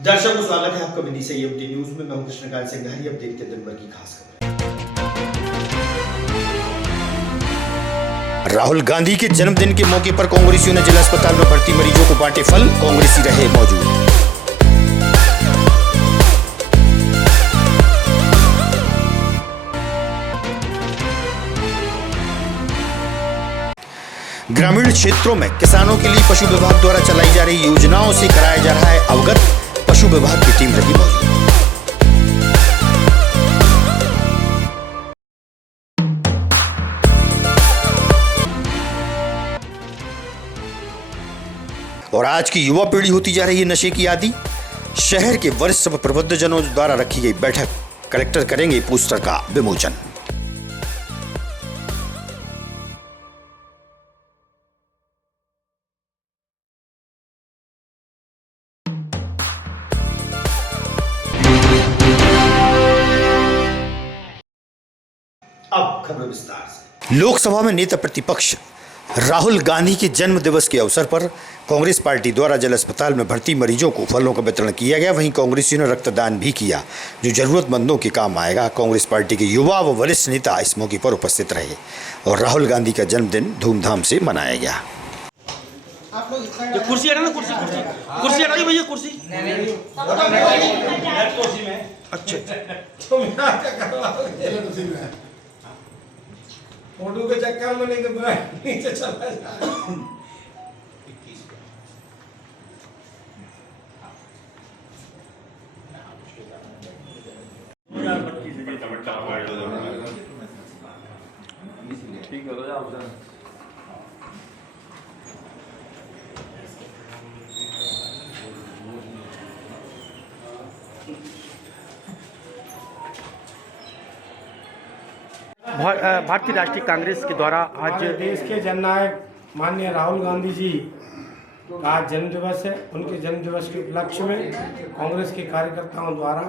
दर्शकों स्वागत है आपका विधि से यूटी न्यूज में। मैं हूं कृष्णकांत सिंह। अब देखते हैं दिन भर की खास खबरें। राहुल गांधी के जन्मदिन के मौके पर कांग्रेसियों ने जिला अस्पताल में भर्ती मरीजों को बांटे फल, कांग्रेसी रहे मौजूद। ग्रामीण क्षेत्रों में किसानों के लिए पशु विभाग द्वारा चलाई जा रही योजनाओं से कराया जा रहा है अवगत, पशु विभाग की टीम रही मौजूद। और आज की युवा पीढ़ी होती जा रही है नशे की आदी। शहर के वरिष्ठ प्रबुद्धजनों द्वारा रखी गई बैठक, कलेक्टर करेंगे पोस्टर का विमोचन। अब खबर विस्तार से। लोकसभा में नेता प्रतिपक्ष राहुल गांधी के जन्म दिवस के अवसर पर कांग्रेस पार्टी द्वारा जिला अस्पताल में भर्ती मरीजों को फलों का वितरण किया गया। वहीं कांग्रेसियों ने रक्तदान भी किया, जो जरूरतमंदों के काम आएगा। कांग्रेस पार्टी के युवा व वरिष्ठ नेता इस मौके पर उपस्थित रहे और राहुल गांधी का जन्मदिन धूमधाम से मनाया गया। कुर्सी हटा ना, कुर्सी हटाइए भैया, कुर्सी में। अच्छा फोटो के चक्कर में नहीं तो नीचे चला जाए। ठीक है, जाओ। भारतीय राष्ट्रीय कांग्रेस के द्वारा आज देश के जननायक माननीय राहुल गांधी जी का आज जन्म दिवस है। उनके जन्म दिवस के उपलक्ष्य में कांग्रेस के कार्यकर्ताओं द्वारा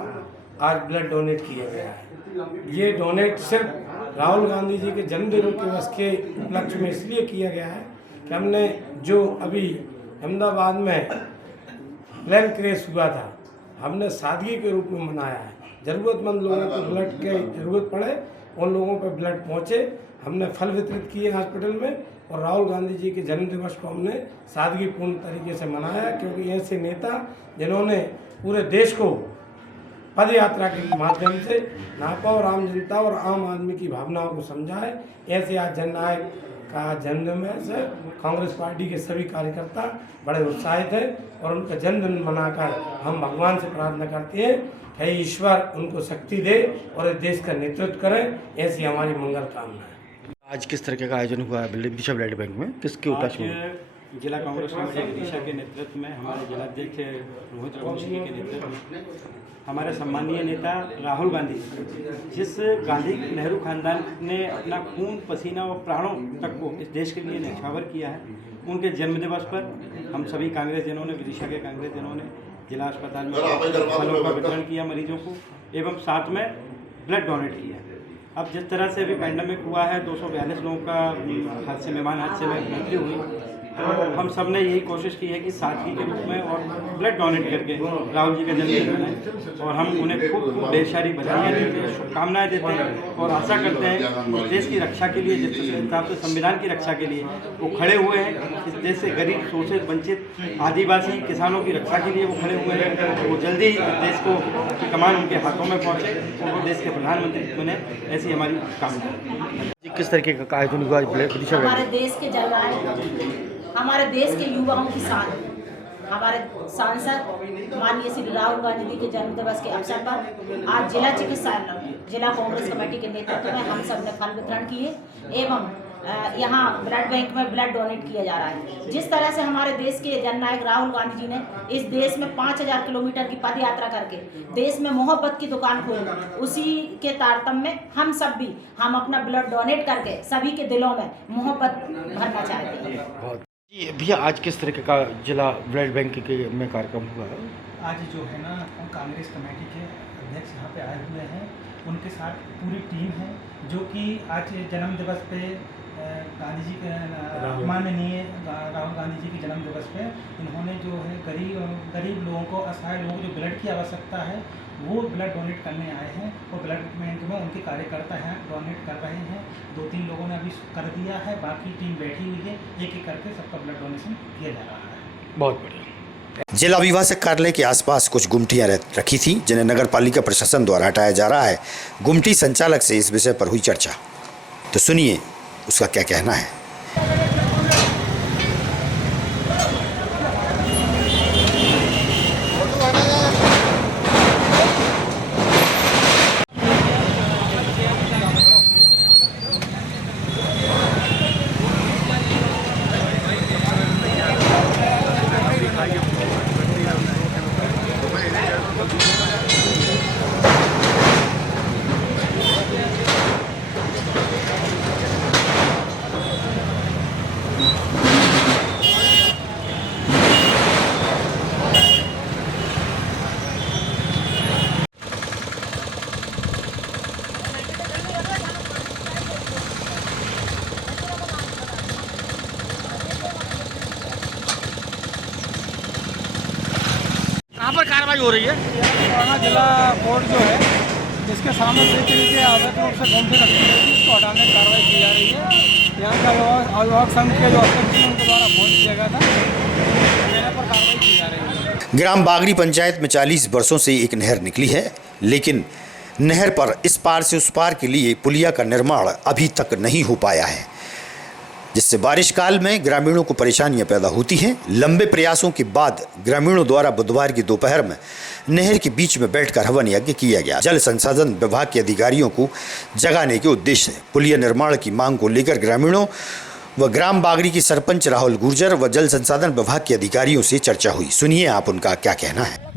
आज ब्लड डोनेट किया गया है। ये डोनेट सिर्फ राहुल गांधी जी के जन्मदिन दिवस के उपलक्ष्य में इसलिए किया गया है कि हमने जो अभी अहमदाबाद में प्लेन क्रैश हुआ था, हमने सादगी के रूप में मनाया है। ज़रूरतमंद लोगों को ब्लड की ज़रूरत पड़े, उन लोगों पर ब्लड पहुंचे। हमने फल वितरित किए हॉस्पिटल में और राहुल गांधी जी के जन्म दिवस को हमने सादगीपूर्ण तरीके से मनाया, क्योंकि ऐसे नेता जिन्होंने पूरे देश को पद यात्रा के माध्यम से नापा और आम जनता और आम आदमी की भावनाओं को समझा है, ऐसे आज जननायक का जन्मदिन है। कांग्रेस पार्टी के सभी कार्यकर्ता बड़े उत्साहित हैं और उनका जन्मदिन मनाकर हम भगवान से प्रार्थना करते हैं कि ईश्वर उनको शक्ति दे और इस देश का नेतृत्व करें, ऐसी हमारी मंगल कामना है। आज किस तरह का आयोजन हुआ है दिशा ब्लड बैंक में, किसके उपलक्ष्य में? जिला कांग्रेस कमेटी दिशा के नेतृत्व में, हमारे जिलाध्यक्ष रोहित रघुवंशी के नेतृत्व में, हमारे सम्मानीय नेता राहुल गांधी, जिस गांधी नेहरू खानदान ने अपना खून पसीना और प्राणों तक को इस देश के लिए न्यौछावर किया है, उनके जन्मदिवस पर हम सभी कांग्रेस जनों ने, विदिशा के कांग्रेस जनों ने जिला अस्पताल में फलों का वितरण किया मरीजों को एवं साथ में ब्लड डोनेट किया। अब जिस तरह से अभी पैंडेमिक हुआ है, 242 लोगों का हादसे में मृत्यु हुई, तो हम सब ने यही कोशिश की है कि सादगी के रूप में और ब्लड डोनेट करके राहुल जी का जन्मदिन मनाएं और हम उन्हें खूब ढेर सारी बधाइयाँ देते हैं, शुभकामनाएं देते हैं और आशा करते हैं कि देश की रक्षा के लिए, जिस हिसाब से संविधान की रक्षा के लिए वो खड़े हुए हैं, इस देश से गरीब, शोषित, वंचित, आदिवासी, किसानों की रक्षा के लिए वो खड़े हुए हैं, वो जल्दी देश को की कमान उनके हाथों में पहुँचे और वो देश के प्रधानमंत्री बने, ऐसी हमारी कामना है। किस तरीके का आयोजन हुआ? हमारे देश के जलवायु, हमारे देश के युवाओं की शान, हमारे सांसद माननीय श्री राहुल गांधी जी के जन्म दिवस के अवसर पर आज जिला चिकित्सालय में जिला कांग्रेस कमेटी के नेतृत्व में हम सब ने फल वितरण किए एवं यहाँ ब्लड बैंक में ब्लड डोनेट किया जा रहा है। जिस तरह से हमारे देश के जननायक राहुल गांधी जी ने इस देश में 5000 किलोमीटर की पद यात्रा करके देश में मोहब्बत की दुकान खोली, उसी के तारतम्य में हम सब भी हम अपना ब्लड डोनेट करके सभी के दिलों में मोहब्बत भरना चाहते हैं। भैया आज किस तरीके का जिला ब्लड बैंक में कार्यक्रम हुआ है? आज जो है ना, कांग्रेस कमेटी के अध्यक्ष यहाँ पे आए हुए हैं, उनके साथ पूरी टीम है जो कि आज जन्म दिवस पे गांधी जी के माननीय राहुल गांधी जी के जन्म दिवस पे इन्होंने जो है गरीब गरीब लोगों को, असहाय लोगों को जो ब्लड की आवश्यकता है वो ब्लड डोनेट करने आए हैं और ब्लड बैंक में उनके कार्यकर्ता हैं डोनेट कर रहे हैं। 2-3 लोगों ने अभी कर दिया है, बाकी टीम बैठी हुई है, एक एक करके सबका ब्लड डोनेशन किया जा रहा है। बहुत बढ़िया। जिला अभिभाषक कार्यालय के आसपास कुछ गुमटियां रखी थी जिन्हें नगर पालिका प्रशासन द्वारा हटाया जा रहा है। गुमटी संचालक से इस विषय पर हुई चर्चा, तो सुनिए उसका क्या कहना है। कहाँ पर कार्रवाई हो रही है? पुराना जिला कोर्ट जो है जिसके सामने सीसीटीवी के अवैध रूप से गुमटी रखी गई थी उसको हटाने की कार्रवाई की जा रही है। यहाँ का अभिभावक संघ के जो अध्यक्ष हैं उनके द्वारा फोन किया गया था, मेरे पर कार्रवाई की जा रही है। ग्राम बागरी पंचायत में 40 वर्षों से एक नहर निकली है, लेकिन नहर पर इस पार से उस पार के लिए पुलिया का निर्माण अभी तक नहीं हो पाया है, जिससे बारिश काल में ग्रामीणों को परेशानियां पैदा होती हैं। लंबे प्रयासों के बाद ग्रामीणों द्वारा बुधवार की दोपहर में नहर के बीच में बैठकर हवन यज्ञ किया गया। जल संसाधन विभाग के अधिकारियों को जगाने के उद्देश्य से पुलिया निर्माण की मांग को लेकर ग्रामीणों व ग्राम बागरी के सरपंच राहुल गुर्जर व जल संसाधन विभाग के अधिकारियों से चर्चा हुई। सुनिए आप उनका क्या कहना है।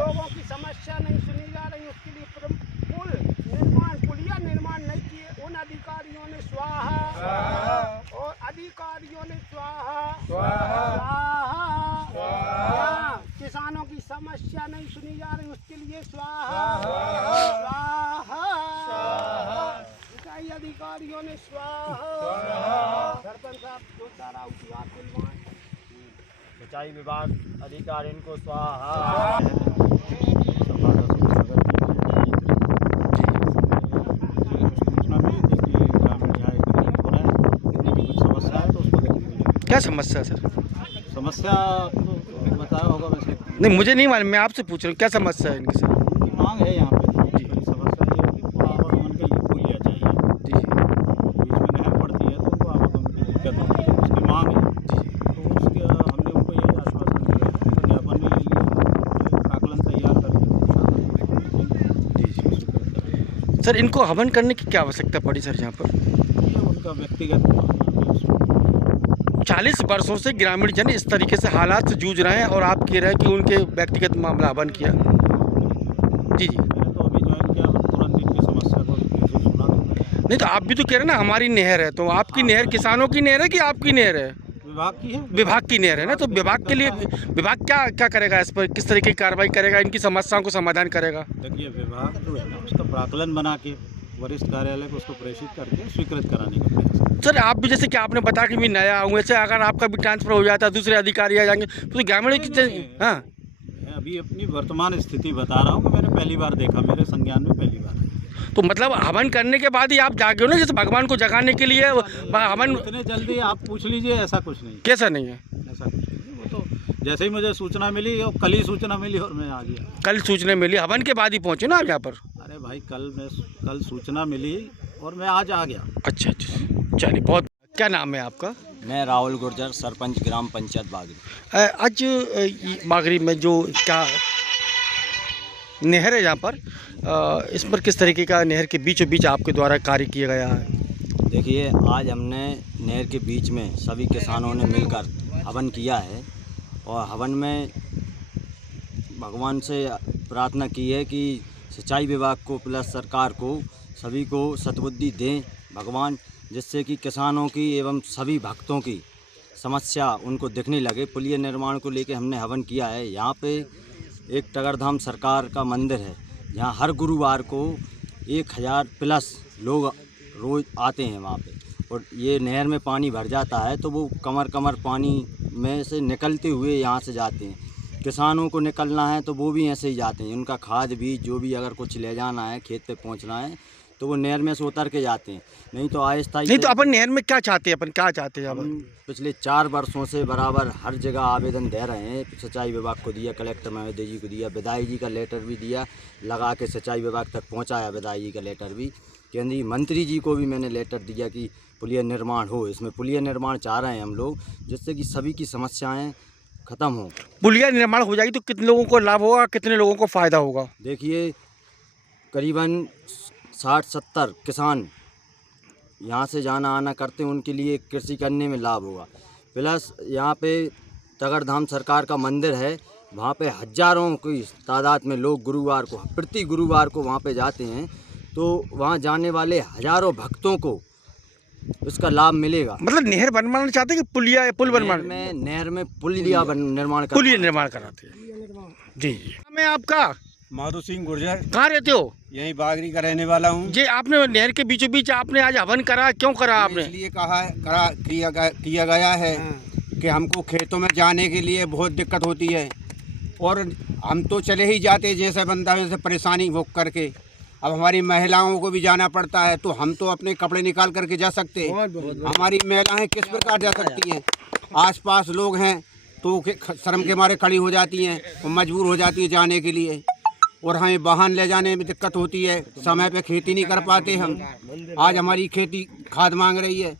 लोगों की समस्या नहीं सुनी जा रही, उसके लिए पुल निर्माण, पुलिया निर्माण नहीं किए, उन अधिकारियों ने स्वाहा और अधिकारियों ने स्वाहा। किसानों की समस्या नहीं सुनी जा रही, उसके लिए स्वाहा। सिंचाई अधिकारियों ने स्वाहा। सरपंच साहब जो सारा उठवा सिंचाई विभाग अधिकारी इनको स्वाहा। क्या समस्या है सर? समस्या तो बताया होगा वैसे। नहीं, मुझे नहीं मालूम, मैं आपसे पूछ रहा हूँ क्या समस्या है इनकी सर? उनकी मांग है यहाँ पे समस्या ये है कि आवागमन के लिए पुलिया चाहिए। जी बीच में नहर पड़ती है तो उनको आवागमन की दिक्कत होती है, उसकी मांग है। तो उसके हमने उनको ये आश्वासन दिया है, ज्ञापन भी ले लिया, आकलन तैयार करके। सर, इनको हवन करने की क्या आवश्यकता पड़ी सर यहाँ पर? ये उनका व्यक्तिगत 40 वर्षों से ग्रामीण जन इस तरीके से हालात से जूझ रहे हैं और आप कह रहे हैं कि उनके व्यक्तिगत मामला हवन किया। जी जी, मैंने तो अभी ज्वाइन किया, तुरंत इनकी समस्या को सुना। नहीं तो आप भी तो कह रहे हैं ना हमारी नहर है, तो आपकी नहर किसानों की नहर है कि आपकी नहर है? विभाग की है। विभाग की नहर है ना, तो विभाग के लिए विभाग क्या क्या करेगा, इस पर किस तरीके की कार्रवाई करेगा, इनकी समस्याओं को समाधान करेगा? देखिए, विभाग जो है ना उसका प्राकलन बना के वरिष्ठ कार्यालय को उसको प्रेषित करके स्वीकृत कराने का प्रयास है। सर, आप भी जैसे कि आपने बताया कि मैं नया हूँ, ऐसे अगर आपका भी ट्रांसफर हो जाता है, दूसरे अधिकारी आ जाएंगे तो ग्रामीण की। हाँ, मैं अभी अपनी वर्तमान स्थिति बता रहा हूँ कि मैंने पहली बार देखा, मेरे संज्ञान में पहली बार है। तो मतलब हवन करने के बाद ही आप जागे हो ना, जैसे भगवान को जगाने के लिए हवन? इतने जल्दी आप पूछ लीजिए, ऐसा कुछ नहीं। कैसा नहीं है? ऐसा कुछ नहीं, वो तो जैसे ही मुझे सूचना मिली और कल ही सूचना मिली और मैं आ गया। कल सूचना मिली, हवन के बाद ही पहुँचे ना आप यहाँ पर? अरे भाई, कल सूचना मिली और मैं आज आ गया। अच्छा अच्छा, चलिए बहुत। क्या नाम है आपका? मैं राहुल गुर्जर, सरपंच ग्राम पंचायत बागरी। आज बागरी में जो क्या नहर है यहाँ पर, इस पर किस तरीके का नहर के बीचों बीच आपके द्वारा कार्य किया गया है? देखिए, आज हमने नहर के बीच में सभी किसानों ने मिलकर हवन किया है और हवन में भगवान से प्रार्थना की है कि सिंचाई विभाग को प्लस सरकार को सभी को सद्बुद्धि दें भगवान, जिससे कि किसानों की एवं सभी भक्तों की समस्या उनको दिखने लगे। पुलिया निर्माण को लेकर हमने हवन किया है। यहाँ पे एक टगरधाम सरकार का मंदिर है, जहाँ हर गुरुवार को 1000 प्लस लोग रोज़ आते हैं वहाँ पे, और ये नहर में पानी भर जाता है तो वो कमर कमर पानी में से निकलते हुए यहाँ से जाते हैं। किसानों को निकलना है तो वो भी ऐसे ही जाते हैं, उनका खाद बीज जो भी अगर कुछ ले जाना है, खेत पे पहुँचना है तो वो नहर में से उतर के जाते हैं। नहीं तो आहिस्ता नहीं तो अपन नहर में क्या चाहते हैं, अपन क्या चाहते हैं? हम पिछले 4 वर्षों से बराबर हर जगह आवेदन दे रहे हैं। सिंचाई विभाग को दिया, कलेक्टर महोदय जी को दिया, विधायक जी का लेटर भी दिया, लगा के सिंचाई विभाग तक पहुंचाया विधायक जी का लेटर भी। केंद्रीय मंत्री जी को भी मैंने लेटर दिया कि पुलिया निर्माण हो। इसमें पुलिया निर्माण चाह रहे हैं हम लोग, जिससे कि सभी की समस्याएँ ख़त्म हो। पुलिया निर्माण हो जाएगी तो कितने लोगों को लाभ होगा, कितने लोगों को फ़ायदा होगा? देखिए, करीबन 60-70 किसान यहाँ से जाना आना करते हैं, उनके लिए कृषि करने में लाभ होगा। प्लस यहाँ पे टगरधाम सरकार का मंदिर है, वहाँ पे हज़ारों की तादाद में लोग गुरुवार को, प्रति गुरुवार को वहाँ पे जाते हैं, तो वहाँ जाने वाले हज़ारों भक्तों को इसका लाभ मिलेगा। मतलब नहर बनवाना चाहते हैं कि पुल बनवाना? नहर में पुलिया निर्माण कराते हैं। जी। मैं आपका माधो सिंह गुर्जर। कहाँ रहते हो? यहीं बागरी का रहने वाला हूँ। जी, आपने नहर के बीचों बीच आपने आज हवन करा, क्यों करा आपने? इसलिए किया गया है कि हमको खेतों में जाने के लिए बहुत दिक्कत होती है, और हम तो चले ही जाते जैसे बंदा वैसे परेशानी भोग करके। अब हमारी महिलाओं को भी जाना पड़ता है, तो हम तो अपने कपड़े निकाल करके जा सकते हैं, हमारी महिलाएं किस प्रकार जा सकती हैं? आसपास लोग हैं तो शर्म के मारे खड़ी हो जाती हैं और मजबूर हो जाती हैं जाने के लिए, और हमें वाहन ले जाने में दिक्कत होती है, समय पे खेती नहीं कर पाते हम। आज हमारी खेती खाद मांग रही है,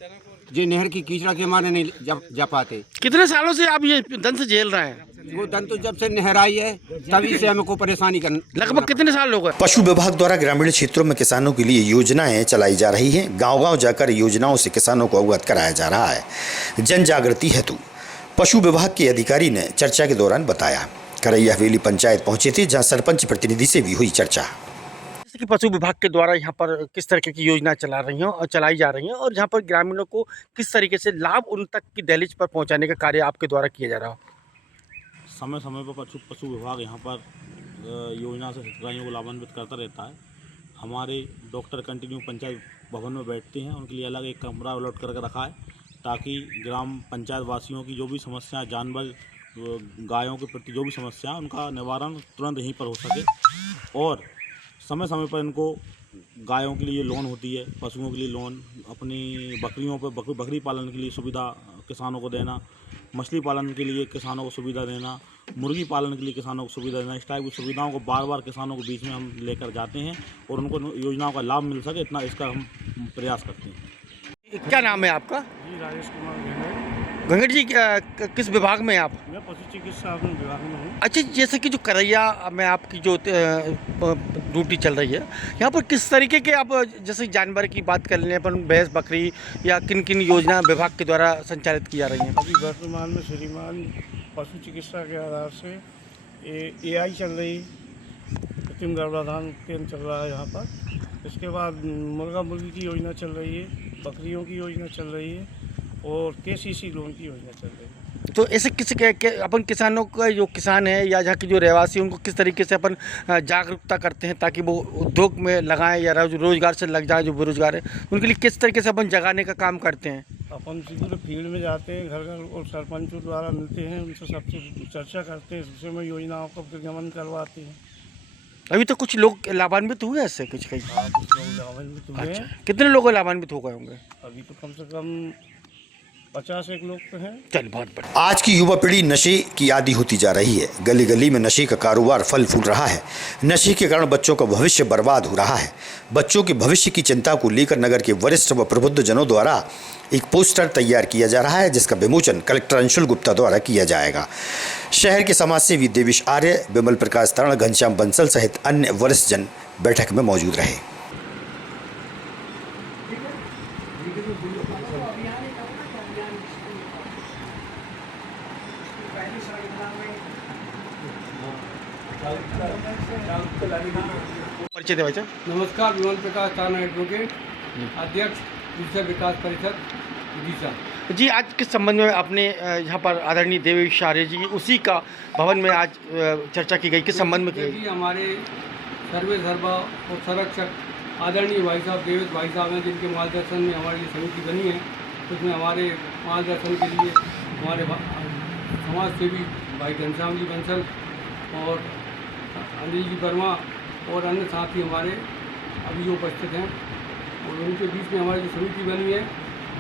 जो नहर की कीचड़ा के मारे नहीं जा पाते। कितने सालों से आप ये दंत झेल रहे हैं? वो दंत तो जब से नहर आई है तभी से हमको परेशानी करना। लगभग कितने साल हो गए? पशु विभाग द्वारा ग्रामीण क्षेत्रों में किसानों के लिए योजनाएं चलाई जा रही हैं। गांव-गांव जाकर योजनाओं से किसानों को अवगत कराया जा रहा है। जन जागृति हेतु पशु विभाग के अधिकारी ने चर्चा के दौरान बताया। करैया हवेली पंचायत पहुंचे थे, जहां सरपंच प्रतिनिधि से भी हुई चर्चा। जैसे कि पशु विभाग के द्वारा यहाँ पर किस तरीके की योजना चलाई जा रही हैं, और यहाँ पर ग्रामीणों को किस तरीके से लाभ उन तक की दहलीज पर पहुँचाने का कार्य आपके द्वारा किया जा रहा हो? समय समय पर पशु विभाग यहाँ पर योजना से हितग्राहियों को लाभान्वित करता रहता है। हमारे डॉक्टर कंटिन्यू पंचायत भवन में बैठते हैं, उनके लिए अलग एक कमरा अलॉट करके रखा है, ताकि ग्राम पंचायत वासियों की जो भी समस्या, जानवर गायों के प्रति जो भी समस्या, उनका निवारण तुरंत यहीं पर हो सके। और समय समय पर इनको गायों के लिए लोन होती है, पशुओं के लिए लोन, अपनी बकरियों पर बकरी पालन के लिए सुविधा किसानों को देना, मछली पालन के लिए किसानों को सुविधा देना, मुर्गी पालन के लिए किसानों को सुविधा देना। इस टाइप की सुविधाओं को बार बार किसानों के बीच में हम लेकर जाते हैं, और उनको योजनाओं का लाभ मिल सके, इतना इसका हम प्रयास करते हैं। क्या नाम है आपका? जी, राजेश कुमार गंगट जी, किस विभाग में आप? मैं पशु चिकित्सा विभाग में हूँ। अच्छा, जैसे कि जो करैया में आपकी जो ड्यूटी चल रही है, यहाँ पर किस तरीके के आप, जैसे जानवर की बात कर लें अपन, भैंस बकरी, या किन किन योजना विभाग के द्वारा संचालित की जा रही हैं? अभी वर्तमान में श्रीमान पशु चिकित्सा के आधार से AI चल रही, कृत्रिम गर्भाधान केंद्र चल रहा है यहाँ पर। इसके बाद मुर्गा मुर्गी की योजना चल रही है, बकरियों की योजना चल रही है, और KCC लोन की योजना चल रही है। तो ऐसे अपन किसानों का, जो किसान है या जहाँ के जो रहवासी, उनको किस तरीके से अपन जागरूकता करते हैं ताकि वो उद्योग में लगाएं या रोजगार से लग जाए? जो बेरोजगार है उनके लिए किस तरीके से अपन जगाने का काम करते हैं? अपन सीधे फील्ड में जाते हैं, घर घर, और सरपंचों द्वारा मिलते हैं, उनसे सबसे चर्चा करते हैं, उससे में योजनाओं का गमन करवाते हैं। अभी तो कुछ लोग लाभान्वित हुए ऐसे कुछ कहीं? कुछ लोग लाभान्वित हुए हैं। कितने लोग लाभान्वित हो गए होंगे? अभी तो कम से कम 50-1 लोग तो हैं। चल, बहुत बढ़िया। आज की युवा पीढ़ी नशे की आदी होती जा रही है। गली गली में नशे का कारोबार फल फूल रहा है। नशे के कारण बच्चों का भविष्य बर्बाद हो रहा है। बच्चों के भविष्य की चिंता को लेकर नगर के वरिष्ठ व प्रबुद्ध जनों द्वारा एक पोस्टर तैयार किया जा रहा है, जिसका विमोचन कलेक्टर अंशुल गुप्ता द्वारा किया जाएगा। शहर के समाजसेवी देवेश आर्य, विमल प्रकाश तरण, घनश्याम बंसल सहित अन्य वरिष्ठ जन बैठक में मौजूद रहे। परिचय दे भाई साहब। नमस्कार, विमल प्रकाश ताना एडवोकेट, अध्यक्ष विषय विकास परिषद विदिशा। जी, आज किस संबंध में अपने यहाँ पर आदरणीय देवेश आर्य जी उसी का भवन में आज चर्चा की गई, किस संबंध में की गई? हमारे सर्वे सर्वा और संरक्षक आदरणीय भाई साहब देवेश भाई साहब हैं, जिनके मार्गदर्शन में हमारी समिति बनी है। उसमें हमारे मार्गदर्शन के लिए हमारे समाज सेवी भाई घनश्याम जी बंसल और अनिल जी वर्मा और अन्य साथी हमारे अभी उपस्थित हैं, और उनके बीच में हमारी जो समिति बनी है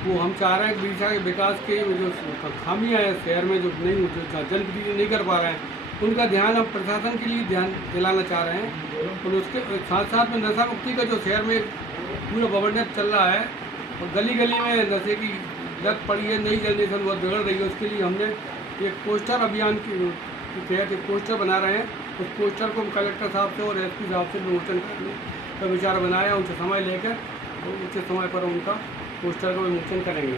वो हम चाह रहे हैं कि उड़ीसा के विकास के जो खामियाँ हैं शहर में, जो नहीं जो जनप्रतिनिधि नहीं कर पा रहे हैं, उनका ध्यान हम प्रशासन के लिए ध्यान दिलाना चाह रहे हैं। और उसके साथ साथ में नशा मुक्ति का जो शहर में पूरा प्रबंधन चल रहा है और गली गली में नशे की लत पड़ी है, नई जनरेशन बहुत बिगड़ रही है, उसके लिए हमने एक पोस्टर अभियान के तहत एक पोस्टर बना रहे हैं। उस पोस्टर को हम कलेक्टर साहब से और एसपी साहब से विमोचन करने का विचार बनाया, उनसे समय लेकर उचित समय पर उनका पोस्टर का विमोचन करेंगे।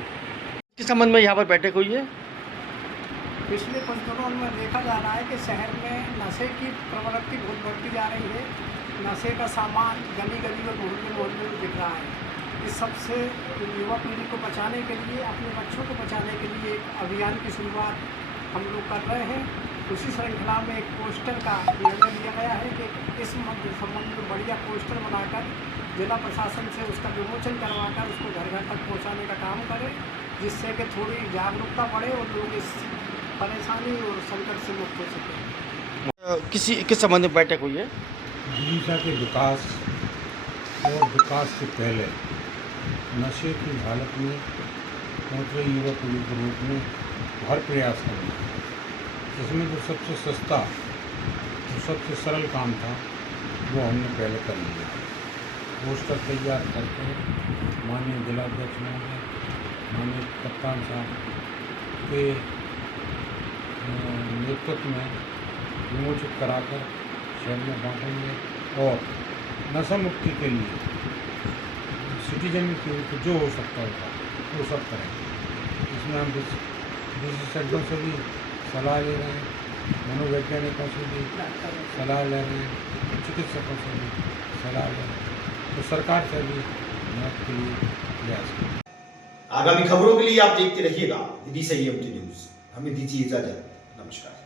किस संबंध में यहाँ पर बैठक हुई है? पिछले कुछ दिनों में देखा जा रहा है कि शहर में नशे की प्रवृत्ति बहुत बढ़ती जा रही है। नशे का सामान गली गली में मोहल्ले मोहल्ले में दिख रहा है। इस सबसे युवा पीढ़ी को बचाने के लिए, अपने बच्चों को बचाने के लिए एक अभियान की शुरुआत हम लोग कर रहे हैं। उसी श्रृंखला में एक पोस्टर का निर्णय लिया गया है कि इस संबंध में बढ़िया पोस्टर बनाकर जिला प्रशासन से उसका विमोचन करवाकर उसको घर घर तक पहुंचाने का काम करें, जिससे कि थोड़ी जागरूकता बढ़े और लोग इस परेशानी और संकट से मुक्त हो सकें। किस संबंध में बैठक हुई है? उड़ीसा के विकास और विकास से पहले नशे की हालत में पहुँच रही युवा पीढ़ी को रोकने हर प्रयास करेंगे। इसमें जो सबसे सस्ता और सबसे सरल काम था वो हमने पहले कर लिया। पोस्टर तैयार करके माननीय जिलाध्यक्ष महोदय, माननीय कप्तान साहब के नेतृत्व में विमोचित कराकर शहर में बांटेंगे और नशा मुक्ति के लिए सिटीजन की जो हो सकता होगा वो सब करेंगे। इसमें हम विशेषज्ञों से भी सलाह ले रहे हैं, मनोवैज्ञानिकों से भी सलाह ले रहे हैं, चिकित्सकों से भी सलाह ले रहे हैं, तो सरकार से भी मदद के लिए प्रयास करें। आगामी खबरों के लिए आप देखते रहिएगा विधि संयम न्यूज़। हमें दीजिए इजाजत। नमस्कार।